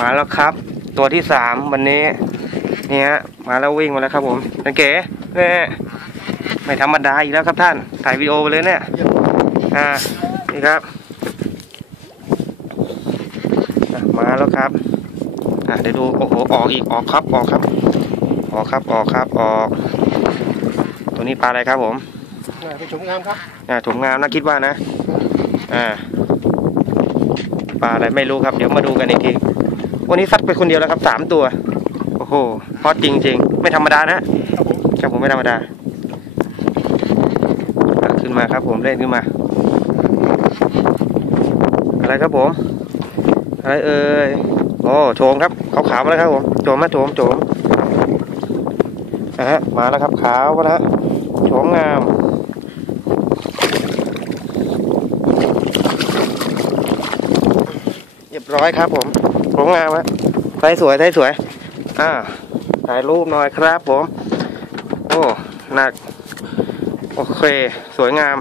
มาแล้วครับตัวที่3วันนี้นี่ฮะมาแล้ววิ่งมาแล้วครับผมนันเก๋เนี่ยไม่ธรรมดาอีกแล้วครับท่านถ่ายวีดีโอไปเลยเนี่ยนี่ครับมาแล้วครับเดี๋ยวดูโอ้โหออกครับตัวนี้ปลาอะไรครับผมเป็นถุงงามครับถุงงามนะคิดว่านะปลาอะไรไม่รู้ครับเดี๋ยวมาดูกันอีกทีวันนี้ซัดไปคนเดียวแล้วครับ3ตัวโอ้โหฮอตจริงๆไม่ธรรมดานะครับผมไม่ธรรมดาขึ้นมาครับผมเล่นขึ้นมาอะไรครับผมอะไรเอ่ยโอ้โฉมครับขาวๆมาแล้วครับผมโฉมมาแล้วครับขาวมาแล้วโฉมงามเรียบร้อยครับผมโฉมงามฮะไซส์สวยถ่ายรูปหน่อยครับผมโอ้หนักโอเคสวยงาม